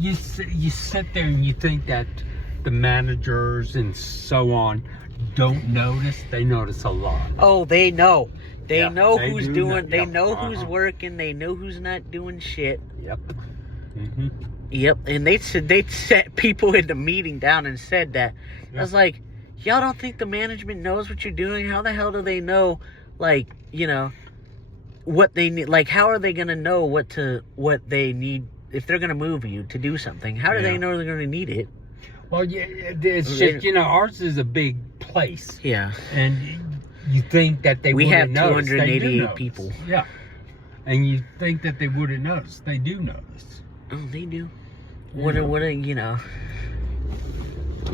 you sit there and you think that the managers and so on don't notice. They notice a lot. Oh, they know. They know they who's do doing. know. They Yep. know who's working. They know who's not doing shit. Yep. Mm-hmm. Yep. And they set people in the meeting down and said that. I was like, y'all don't think the management knows what you're doing? How the hell do they know, like, you know, what they need? Like, how are they gonna know what they need if they're gonna move you to do something? How do they know they're gonna need it? Well, yeah, it's just, you know, ours is a big place. Yeah. And you think that they we have wouldn't notice. 288 people. Yeah. And you think that they wouldn't notice. They do notice. Oh, they do. What a, you know.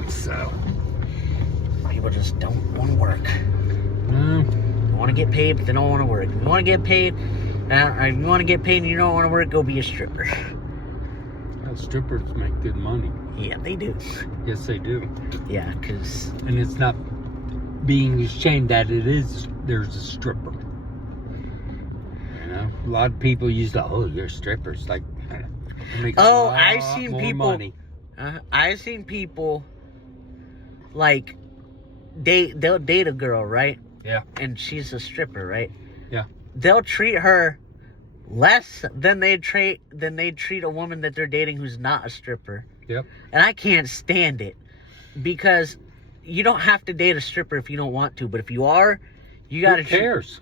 So. People just don't want to work. No. They want to get paid, but they don't want to work. If you want to get paid, if you want to get paid and you don't want to work, go be a stripper. Well, strippers make good money. Yeah, they do. Yes, they do. Yeah, because... And it's not being ashamed that there's a stripper. You know? A lot of people use you're strippers. Like, I've seen more people... money. I've seen people, like, they'll date a girl, right? Yeah. And she's a stripper, right? Yeah. They'll treat her less than they'd treat a woman that they're dating who's not a stripper. Yep. And I can't stand it, because you don't have to date a stripper if you don't want to, but if you are, you gotta... Who cares?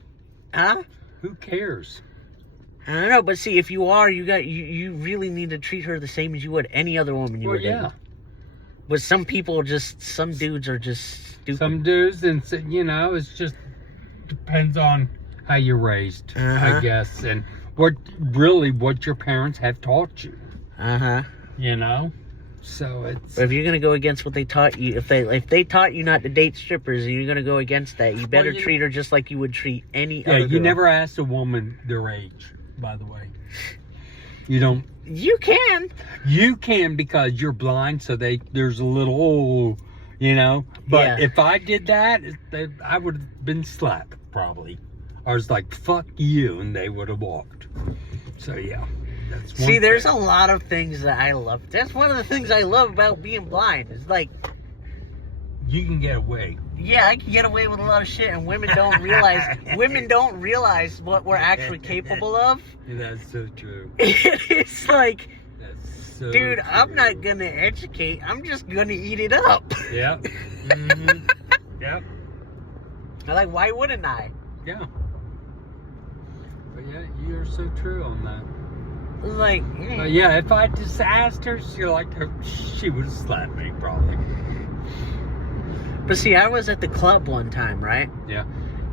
Huh? Who cares? I don't know, but see, if you are, you really need to treat her the same as you would any other woman you were dating. Yeah. But some dudes are just stupid. Some dudes, and you know, it's just depends on how you're raised, I guess, and what your parents have taught you. You know, so it's. But if you're gonna go against what they taught you, if they taught you not to date strippers, and you're gonna go against that, you better treat her just like you would treat any other girl. You never asked a woman their age, by the way. You don't. You can. You can, because you're blind, so there's a little, you know. But if I did that, I would have been slapped, probably. I was like, fuck you, and they would have walked. So, yeah. That's one thing. There's a lot of things that I love. That's one of the things I love about being blind. It's like... You can get away. Yeah, I can get away with a lot of shit, and women don't realize what we're actually capable of. That's so true. It's like, so dude, true. I'm not gonna educate. I'm just gonna eat it up. Yeah. Mm-hmm. Yep. Like, why wouldn't I? Yeah. But yeah, you're so true on that. Like, but yeah, if I just asked her, she would have slapped me, probably. But see, I was at the club one time, right? Yeah.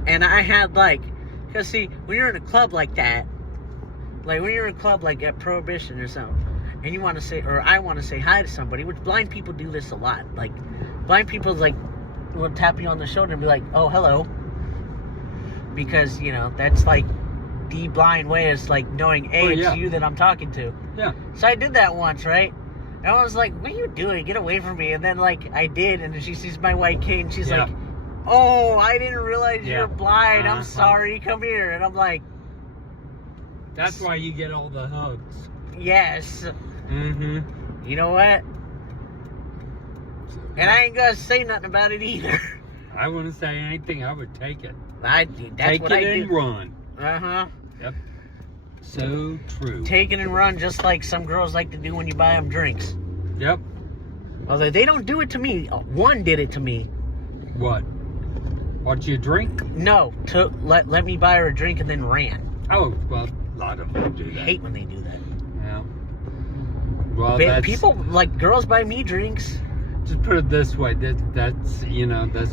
And I had because see, when you're in a club like that, like when you're in a club like at Prohibition or something, and you want to say, or I want to say hi to somebody, which blind people do this a lot. Like, blind people will tap you on the shoulder and be like, "Oh, hello," because you know that's like the blind way is like knowing it's you that I'm talking to. Yeah. So I did that once, right? And I was like, "What are you doing? Get away from me!" And then I did, and then she sees my white cane. She's like, "Oh, I didn't realize you're blind. I'm sorry. Come here." And I'm like, "That's why you get all the hugs." Yes. Mm-hmm. You know what? And I ain't gonna say nothing about it either. I wouldn't say anything. I would take it. Take it and run. Yep. So true. Take it and run, just like some girls like to do when you buy them drinks. Yep. Although they don't do it to me. One did it to me. What? Bought you a drink? No. Let me buy her a drink and then ran. Oh, well, a lot of them do that. I hate when they do that. Yeah. Well, people, girls buy me drinks. Just put it this way, that's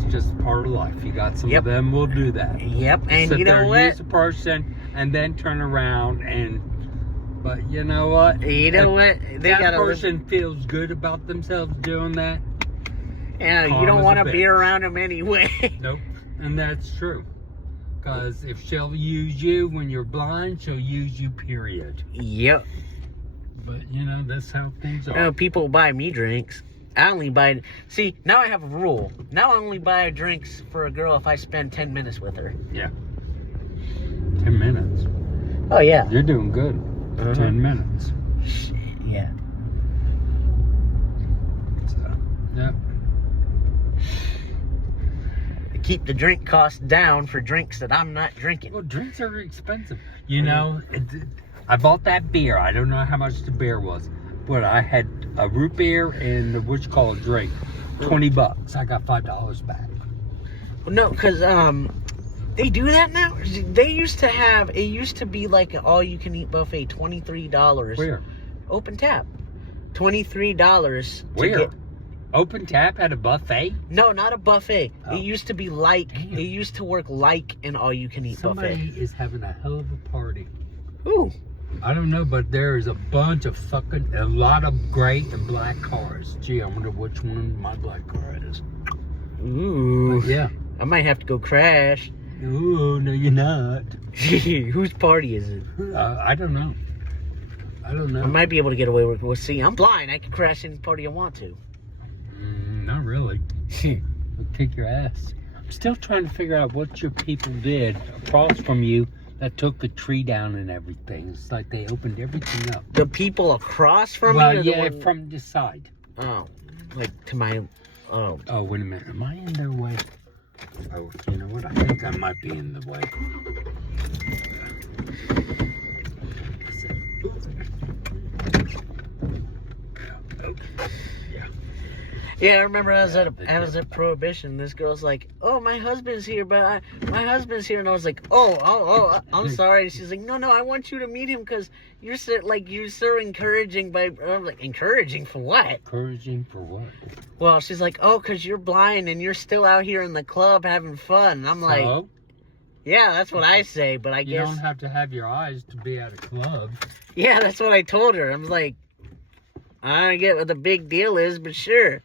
just part of life. You got some of them will do that. Yep, and sit you know there, what? Use a person and then turn around but you know what? You know what? That person feels good about themselves doing that. Yeah, you don't want to be around them anyway. Nope, and that's true. Because if she'll use you when you're blind, she'll use you, period. Yep. But, that's how things are. People buy me drinks. I only buy... See, now I have a rule. Now I only buy drinks for a girl if I spend 10 minutes with her. Yeah. 10 minutes? Oh, yeah. You're doing good. 10 minutes. Yeah. keep the drink costs down for drinks that I'm not drinking. Well, drinks are expensive. You know, I bought that beer. I don't know how much the beer was, but I had a root beer and what you call a drink. $20. I got $5 back. Well, no, because they do that now. They used to have. It used to be like an all-you-can-eat buffet, $23. Where? Open Tap, $23. Where? Open Tap at a buffet? No, not a buffet. Oh. It used to be like. Damn. It used to work like an all-you-can-eat Somebody buffet. is having a hell of a party. Ooh. I don't know, but there is a bunch of a lot of gray and black cars. Gee, I wonder which one my black car is. Ooh. But yeah. I might have to go crash. Ooh, no, you're not. Whose party is it? I don't know. I don't know. I might be able to get away with it. We'll see. I'm blind. I can crash any party I want to. Not really. I'll kick your ass. I'm still trying to figure out what your people did across from you that took the tree down and everything. It's like they opened everything up. The people across from Well, me? Or the yeah, one... from this side. Oh. Like to my... Oh. Oh, wait a minute. Am I in their way? Oh, you know what? I think I might be in the way. Yeah, I remember I was at Prohibition. This girl's like, "Oh, my husband's here, but my husband's here," and I was like, "Oh, I'm sorry." And she's like, "No, I want you to meet him because you're so encouraging." I was like, "Encouraging for what?" Encouraging for what? Well, she's like, "Oh, because you're blind and you're still out here in the club having fun." And I'm like, So? "Yeah, that's what I say, but I You guess." don't have to have your eyes to be at a club. Yeah, that's what I told her. I was like, "I don't get what the big deal is, but sure."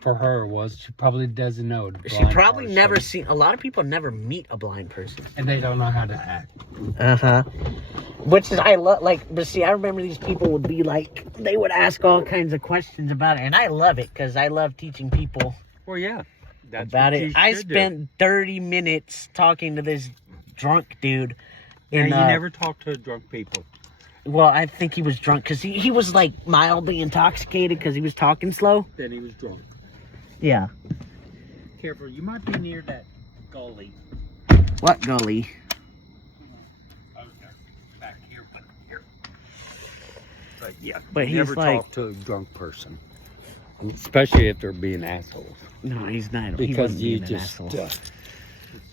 For her, she probably doesn't know. She probably never seen. A lot of people never meet a blind person, and they don't know how to act. Which is I love. But see, I remember these people would be like, they would ask all kinds of questions about it, and I love it because I love teaching people. Well, yeah, that's about it. I spent 30 minutes talking to this drunk dude. And you never talk to drunk people. Well, I think he was drunk because he was like mildly intoxicated because he was talking slow. Then he was drunk. Yeah. Careful, you might be near that gully. What gully? Okay, back here. But yeah, but he's never like, talk to a drunk person, especially if they're being assholes. No, he's not. Because he you just, it's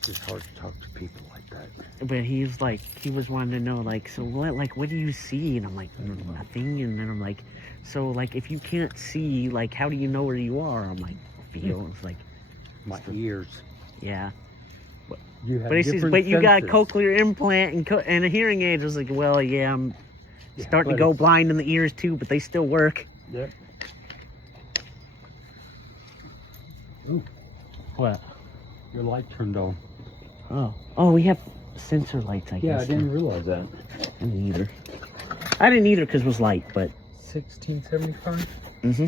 just hard to talk to people like that. But he's like, he was wanting to know, like, so what do you see? And I'm like, nothing. And then I'm like, so like, if you can't see, like, how do you know where you are? I'm like, feel. It's like, my ears. Yeah. You have but he says, but you got a cochlear implant and a hearing aid. I was like, well, yeah, I'm starting to go blind in the ears too, but they still work. Yep. Ooh. What? Your light turned on. Oh, we have sensor lights, I guess. Yeah, I didn't realize that. I didn't either because it was light, but... 1675? Mm-hmm.